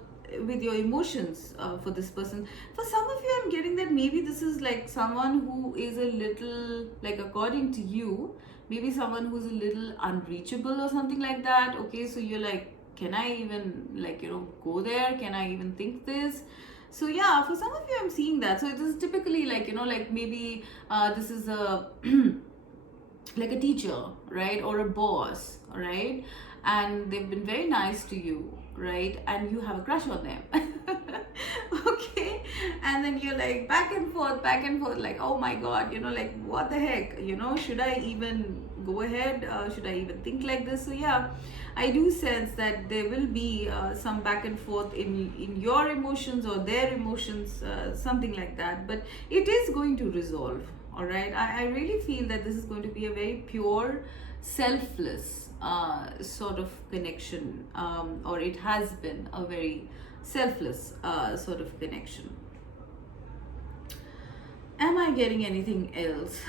with your emotions for this person. For some of you, I'm getting that maybe this is like someone who is a little, like, according to you, maybe someone who's a little unreachable or something like that. Okay, so you're like, can I even, like, go there? Can I even think this? So yeah, for some of you, I'm seeing that. So it is typically like, like maybe this is a like a teacher, right, or a boss, all right, and they've been very nice to you, right, and you have a crush on them. Okay, and then you're like back and forth, like, oh my god, like, what the heck, should I even go ahead, should I even think like this? So yeah, I do sense that there will be some back and forth in your emotions or their emotions, something like that, but it is going to resolve. All right, I really feel that this is going to be a very pure, selfless sort of connection, or it has been a very selfless sort of connection. Am I getting anything else?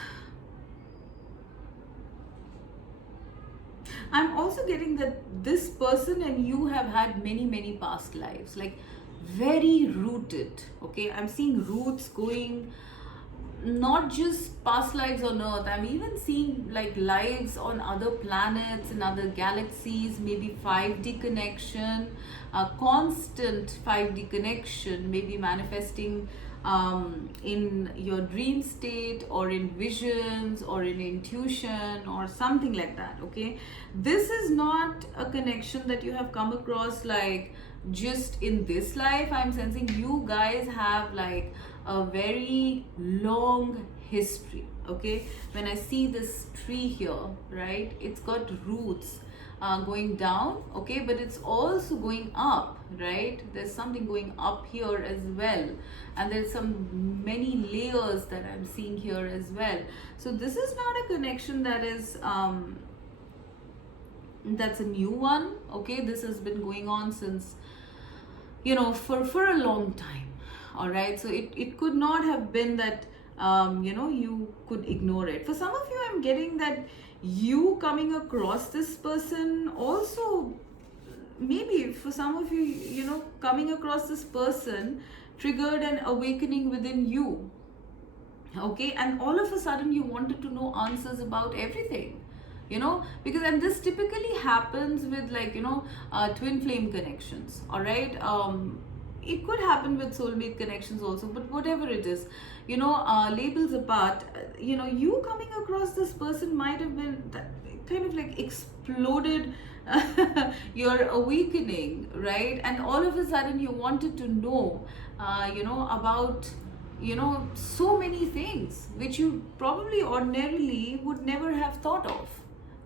I'm also getting that this person and you have had many, many past lives, like very rooted. Okay, I'm seeing roots going not just past lives on Earth. I'm even seeing like lives on other planets, in other galaxies, maybe 5D connection, a constant 5D connection, maybe manifesting in your dream state, or in visions, or in intuition, or something like that. Okay, this is not a connection that you have come across like just in this life. I'm sensing you guys have like a very long history. Okay, when I see this tree here, right, it's got roots going down, okay, but it's also going up, right? There's something going up here as well, and there's some many layers that I'm seeing here as well. So this is not a connection that is that's a new one. Okay, this has been going on since, for a long time. All right, so it could not have been that you could ignore it. For some of you, I'm getting that you coming across this person also, maybe for some of you, coming across this person triggered an awakening within you. Okay, and all of a sudden you wanted to know answers about everything, because, and this typically happens with, like, twin flame connections. All right, it could happen with soulmate connections also, but whatever it is, labels apart, you coming across this person might have been that kind of like exploded your awakening, right? And all of a sudden you wanted to know about so many things which you probably ordinarily would never have thought of.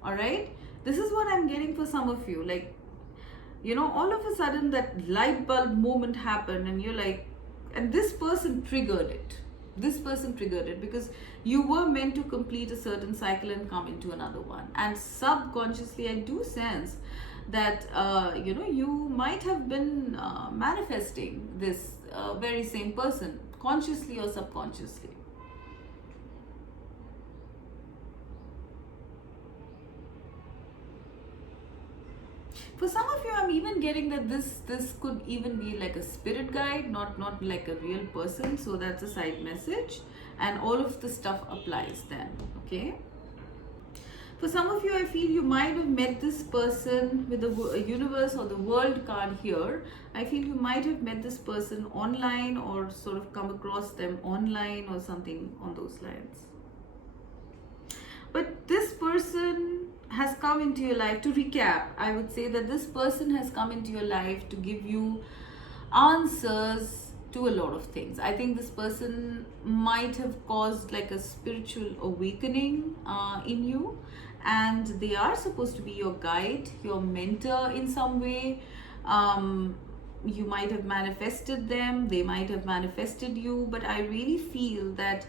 All right, this is what I'm getting for some of you, like, all of a sudden that light bulb moment happened, and you're like, and this person triggered it. This person triggered it because you were meant to complete a certain cycle and come into another one. And subconsciously, I do sense that you might have been manifesting this very same person, consciously or subconsciously. For some of you, I'm even getting that this could even be like a spirit guide, not like a real person. So that's a side message, and all of the stuff applies then. Okay, for some of you, I feel you might have met this person with the universe or the world card here. I feel you might have met this person online, or sort of come across them online, or something on those lines. But this person has come into your life. To recap, I would say that this person has come into your life to give you answers to a lot of things. I think this person might have caused like a spiritual awakening in you, and they are supposed to be your guide, your mentor in some way. You might have manifested them, they might have manifested you, but I really feel that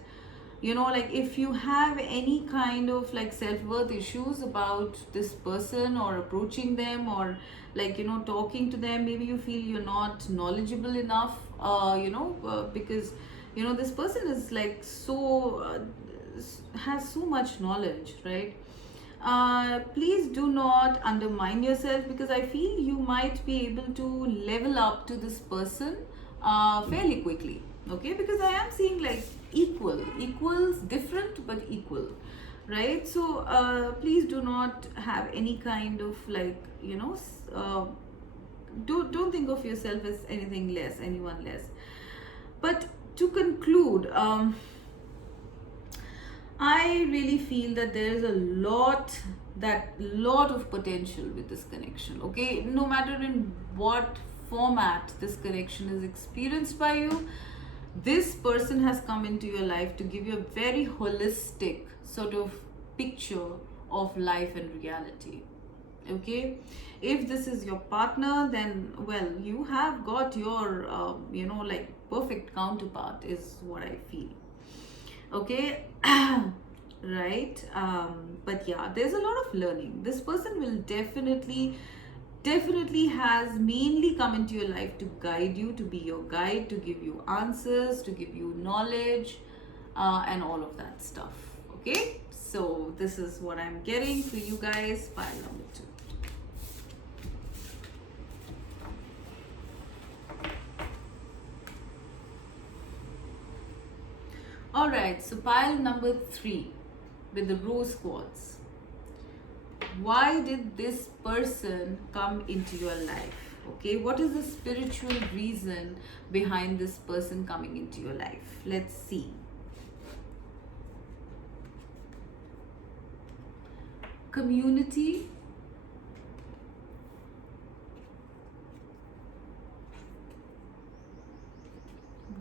like if you have any kind of like self-worth issues about this person, or approaching them, or like talking to them, maybe you feel you're not knowledgeable enough, because this person is like so has so much knowledge, right? Please do not undermine yourself, because I feel you might be able to level up to this person fairly quickly. Okay, because I am seeing like equals, different but equal, right? So please do not have any kind of like don't think of yourself as anything less, anyone less. But to conclude, I really feel that there is a lot of potential with this connection. Okay, no matter in what format this connection is experienced by you, this person has come into your life to give you a very holistic sort of picture of life and reality. Okay, if this is your partner, then well, you have got your like perfect counterpart, is what I feel. Okay. Right. But yeah, there's a lot of learning. This person will definitely has mainly come into your life to guide you, to be your guide, to give you answers, to give you knowledge, and all of that stuff. Okay, so this is what I'm getting for you guys. Pile number 2. All right, so pile number 3 with the rose quartz. Why did this person come into your life? Okay, what is the spiritual reason behind this person coming into your life? Let's see. Community,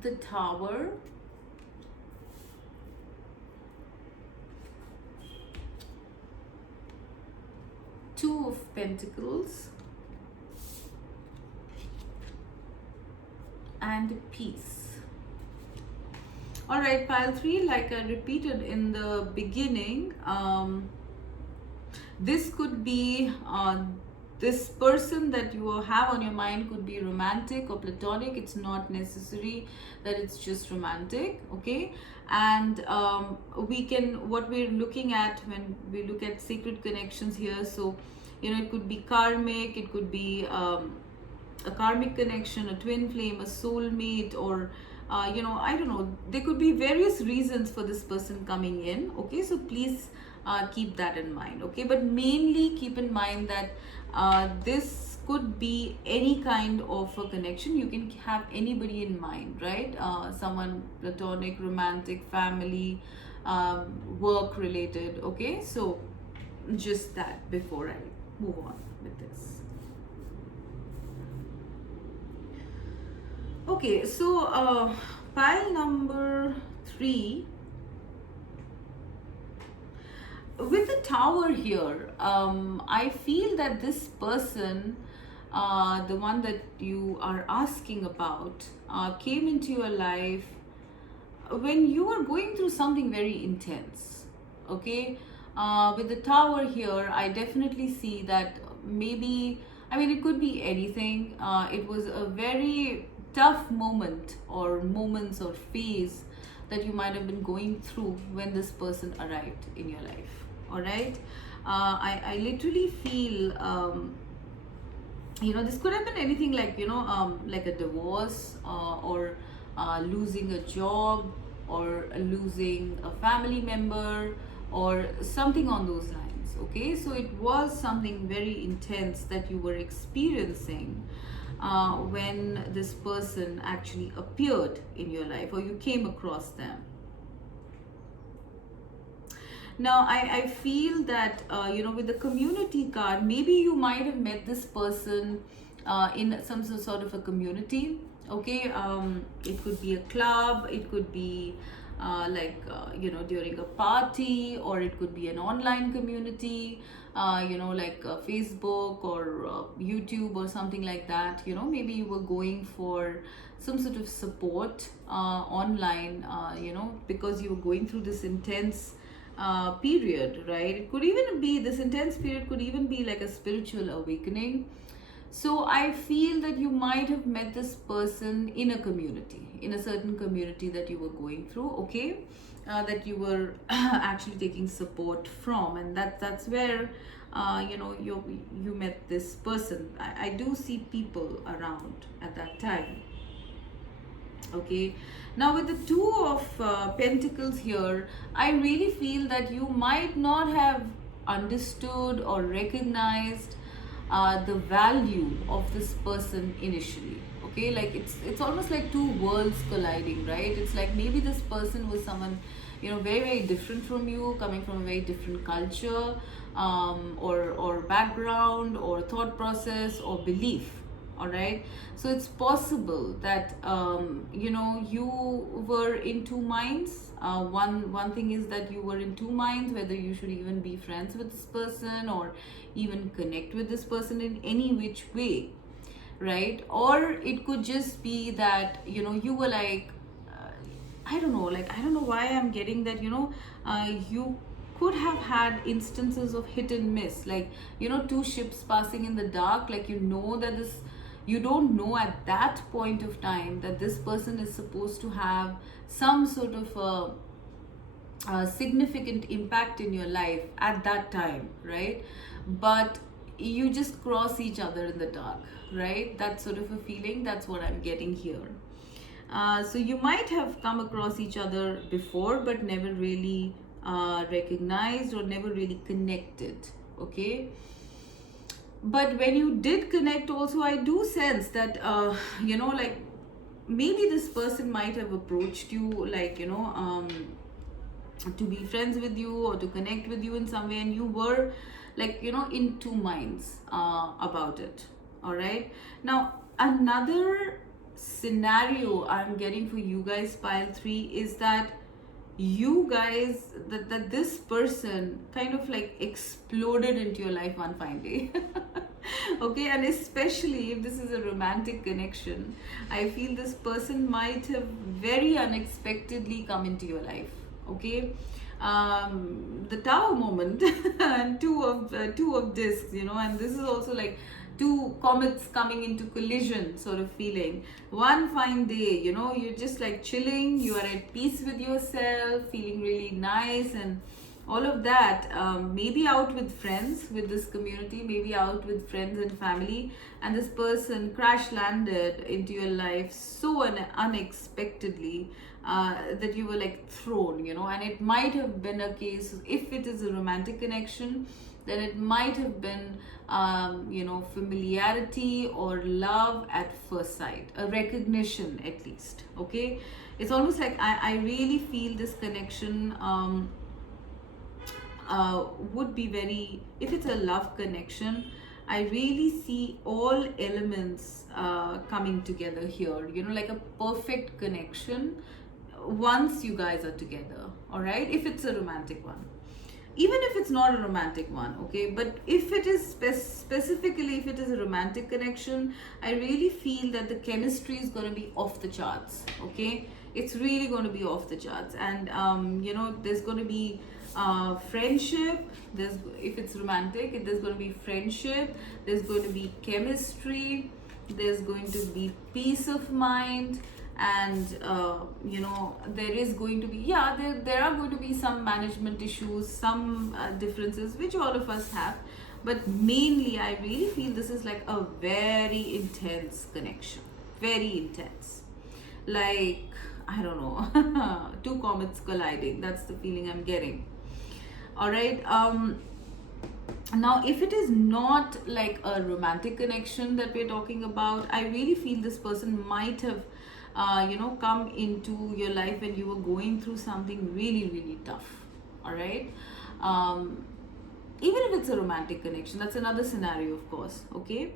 the Tower, Two of Pentacles, and peace. All right, pile 3, like I repeated in the beginning, this could be this person that you have on your mind could be romantic or platonic. It's not necessary that it's just romantic. Okay, and what we're looking at when we look at sacred connections here, so it could be karmic, it could be a karmic connection, a twin flame, a soulmate, or I don't know, there could be various reasons for this person coming in. Okay, so please keep that in mind. Okay, but mainly keep in mind that this could be any kind of a connection. You can have anybody in mind, right? Someone platonic, romantic, family, work related. Okay, so just that before I move on with this. Okay, so pile number 3, with the Tower here, I feel that this person, the one that you are asking about, came into your life when you were going through something very intense. Okay, with the Tower here, I definitely see that maybe, I mean, it could be anything. It was a very tough moment or moments or phase that you might have been going through when this person arrived in your life. All right, I literally feel this could have been anything like like a divorce, or losing a job, or losing a family member, or something on those lines. Okay, so it was something very intense that you were experiencing when this person actually appeared in your life, or you came across them. Now, I feel that, with the community card, maybe you might have met this person in some sort of a community. Okay, it could be a club, it could be during a party, or it could be an online community, like Facebook or YouTube or something like that. Maybe you were going for some sort of support online, because you were going through this intense period, right? It could even be, this intense period could even be like a spiritual awakening. So I feel that you might have met this person in a community, in a certain community that you were going through, okay? That you were actually taking support from, and that's where you met this person. I do see people around at that time. Okay, now with the two of pentacles here, I really feel that you might not have understood or recognized the value of this person initially. Okay, like it's almost like two worlds colliding, right? It's like maybe this person was someone, very very different from you, coming from a very different culture, or background, or thought process, or belief. All right, so it's possible that you were in two minds. One thing is that you were in two minds whether you should even be friends with this person, or even connect with this person in any which way, right? Or it could just be that you were like, I don't know, like I don't know why I'm getting that, you could have had instances of hit and miss, like two ships passing in the dark. Like that this, you don't know at that point of time that this person is supposed to have some sort of a significant impact in your life at that time, right? But you just cross each other in the dark, right? That sort of a feeling, that's what I'm getting here. So you might have come across each other before, but never really recognized, or never really connected, okay? But when you did connect also, I do sense that like maybe this person might have approached you, like to be friends with you or to connect with you in some way, and you were like in two minds about it. All right, now another scenario I'm getting for you guys, pile 3, is that you guys, that this person kind of like exploded into your life one fine day. Okay, and especially if this is a romantic connection, I feel this person might have very unexpectedly come into your life. Okay, the tower moment and two of discs, and this is also like two comets coming into collision sort of feeling. One fine day, you're just like chilling, you are at peace with yourself, feeling really nice and all of that. Maybe out with friends, with this community, maybe out with friends and family, and this person crash landed into your life so unexpectedly, that you were like thrown, and it might have been a case, if it is a romantic connection, then it might have been familiarity or love at first sight, a recognition at least. Okay, it's almost like I really feel this connection would be very, if it's a love connection, I really see all elements coming together here, like a perfect connection once you guys are together. All right, if it's a romantic one, even if it's not a romantic one, okay, but if it is specifically, if it is a romantic connection, I really feel that the chemistry is going to be off the charts. Okay, it's really going to be off the charts, and there's going to be friendship. If it's romantic, there's going to be friendship, there's going to be chemistry, there's going to be peace of mind, and there is going to be, there are going to be some management issues, some differences which all of us have, but mainly I really feel this is like a very intense connection, very intense, like I don't know, two comets colliding. That's the feeling I'm getting. All right, now if it is not like a romantic connection that we're talking about, I really feel this person might have come into your life when you were going through something really really tough. All right, even if it's a romantic connection, that's another scenario, of course. Okay,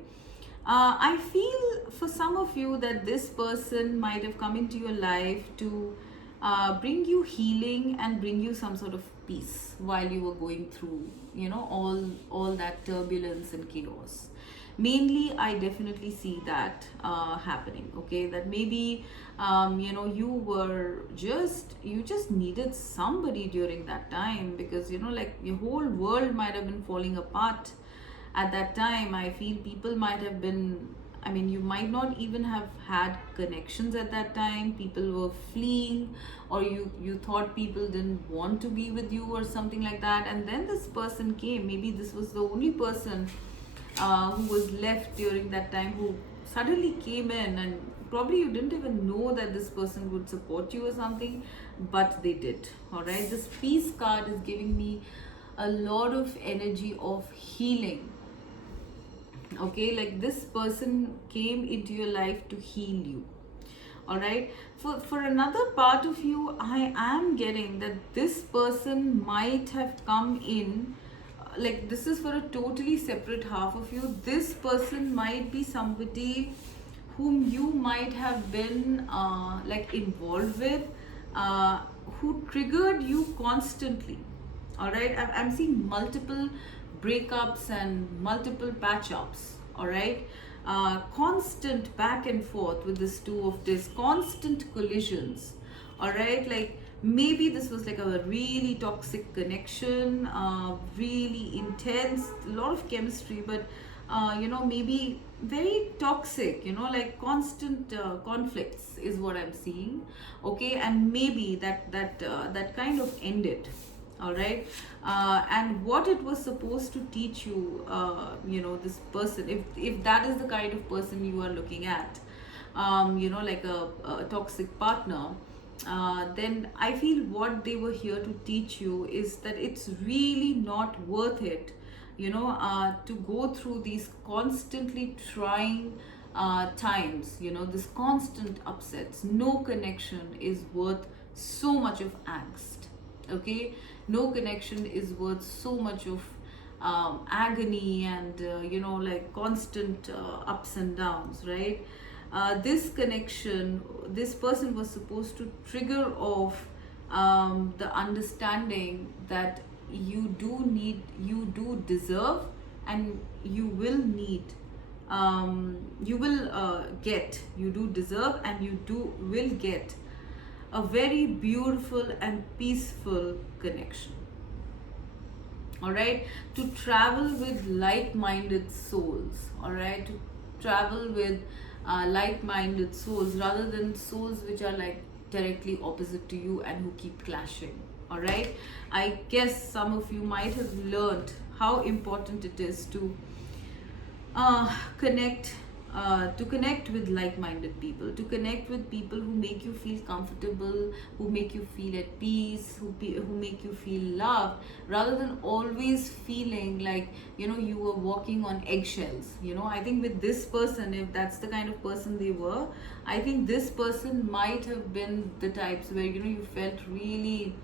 I feel for some of you that this person might have come into your life to bring you healing and bring you some sort of peace while you were going through, all that turbulence and chaos. Mainly, I definitely see that happening. Okay, that maybe you just needed somebody during that time, because like your whole world might have been falling apart at that time. I feel people might have been, I mean, you might not even have had connections at that time. People were fleeing, or you thought people didn't want to be with you or something like that. And then this person came. Maybe this was the only person who was left during that time, who suddenly came in, and probably you didn't even know that this person would support you or something, but they did. All right, this peace card is giving me a lot of energy of healing. Okay, like this person came into your life to heal you. All right, for another part of you, I am getting that this person might have come in, like this is for a totally separate half of you. This person might be somebody whom you might have been like involved with, who triggered you constantly. All right, I'm seeing multiple breakups and multiple patch ups. All right, constant back and forth with this two of this, constant collisions. All right, like maybe this was like a really toxic connection, really intense, a lot of chemistry, but maybe very toxic, like constant conflicts is what I'm seeing. Okay, and maybe that kind of ended. All right, and what it was supposed to teach you, this person, if that is the kind of person you are looking at, like a toxic partner, then I feel what they were here to teach you is that it's really not worth it, to go through these constantly trying times, this constant upsets. No connection is worth so much of angst. Okay, no connection is worth so much of agony and like constant ups and downs, right? This connection, this person was supposed to trigger off the understanding that you do deserve, and you will need, you will get, you do deserve, and you do will get a very beautiful and peaceful connection. All right, to travel with like-minded souls. All right, to travel with like-minded souls, rather than souls which are like directly opposite to you and who keep clashing. All right, I guess some of you might have learned how important it is to connect, to connect with like-minded people, to connect with people who make you feel comfortable, who make you feel at peace, who make you feel loved, rather than always feeling like you were walking on eggshells. I think with this person, if that's the kind of person they were, I think this person might have been the types where you felt really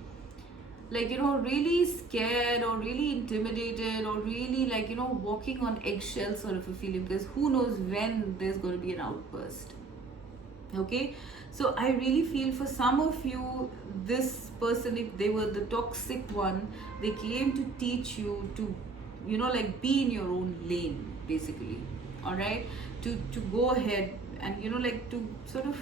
like really scared, or really intimidated, or really like walking on eggshells sort of a feeling, because who knows when there's going to be an outburst. Okay, so I really feel for some of you, this person, if they were the toxic one, they came to teach you to like be in your own lane, basically. All right, to go ahead and like to sort of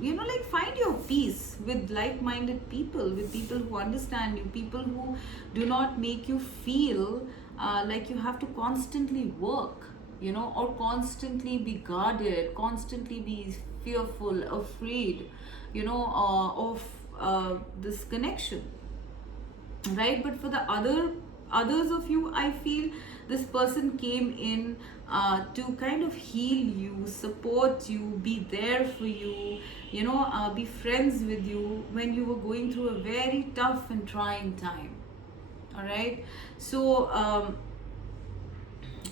like find your peace with like-minded people, with people who understand you, people who do not make you feel like you have to constantly work, or constantly be guarded, constantly be fearful, afraid, of this connection, right? But for the others of you, I feel this person came in to kind of heal you, support you, be there for you, be friends with you when you were going through a very tough and trying time. All right, so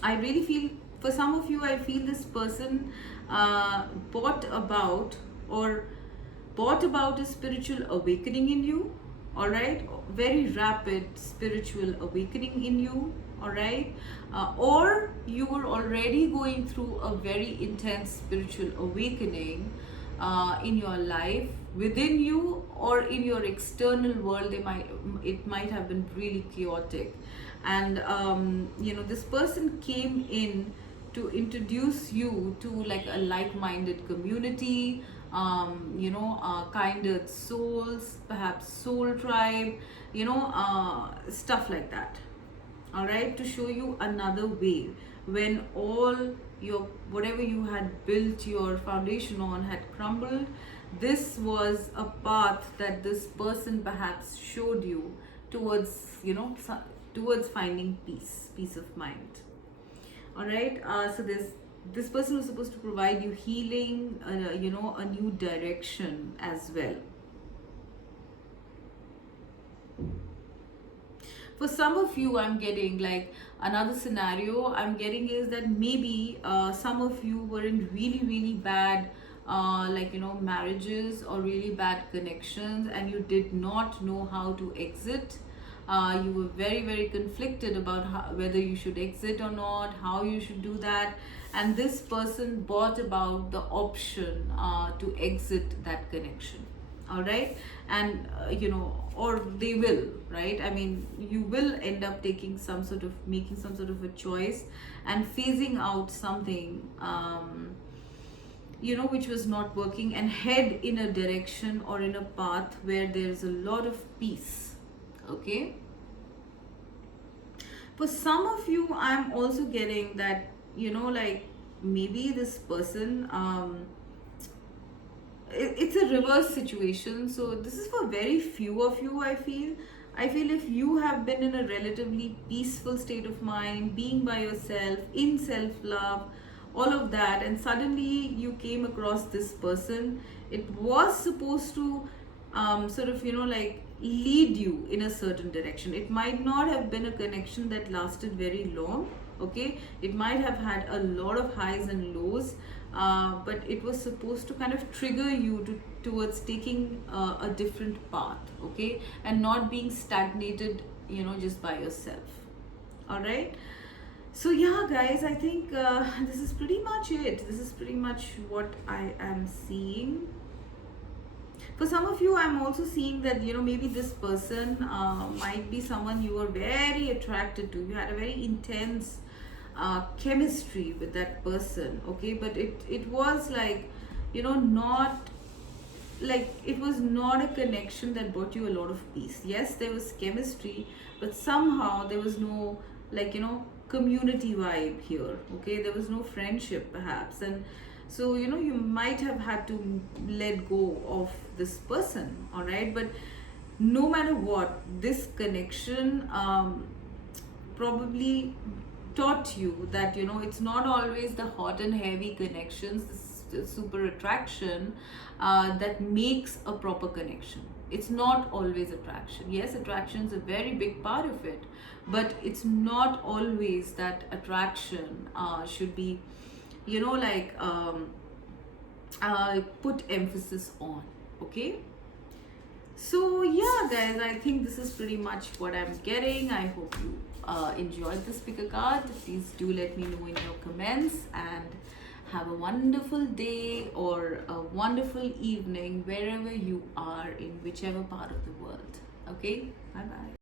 I really feel for some of you, I feel this person brought about, or brought about a spiritual awakening in you. All right, very rapid spiritual awakening in you. All right, or you were already going through a very intense spiritual awakening in your life, within you or in your external world, it might have been really chaotic. And this person came in to introduce you to like a like-minded community, kind souls, perhaps soul tribe, stuff like that. All right, to show you another way when all your whatever you had built your foundation on had crumbled. This was a path that this person perhaps showed you towards, towards finding peace of mind. All right, so this person was supposed to provide you healing, a new direction as well. For some of you, I'm getting like another scenario I'm getting is that maybe some of you were in really bad marriages or really bad connections, and you did not know how to exit. You were very conflicted about whether you should exit or not, how you should do that, and this person brought about the option to exit that connection. All right, and or they will, right? I mean, you will end up making some sort of a choice and phasing out something which was not working, and head in a direction or in a path where there's a lot of peace. Okay, for some of you, I'm also getting that like maybe this person it's a reverse situation. So this is for very few of you. I feel if you have been in a relatively peaceful state of mind, being by yourself, in self love, all of that, and suddenly you came across this person, it was supposed to sort of lead you in a certain direction. It might not have been a connection that lasted very long. Okay, it might have had a lot of highs and lows, but it was supposed to kind of trigger you towards taking a different path. Okay, and not being stagnated just by yourself. All right, so yeah guys, I think this is pretty much it. This is pretty much what I am seeing. For some of you, I'm also seeing that maybe this person might be someone you were very attracted to. You had a very intense chemistry with that person. Okay, but it was like not like it was not a connection that brought you a lot of peace. Yes, there was chemistry, but somehow there was no community vibe here. Okay, there was no friendship perhaps, and so you might have had to let go of this person. All right, but no matter what, this connection probably taught you that it's not always the hot and heavy connections, this super attraction that makes a proper connection. It's not always attraction. Yes, attraction is a very big part of it, but it's not always that attraction should be put emphasis on. Okay, so yeah guys, I think this is pretty much what I'm getting. I hope you enjoyed this pick a card. Please do let me know in your comments, and have a wonderful day or a wonderful evening wherever you are, in whichever part of the world. Okay, bye bye.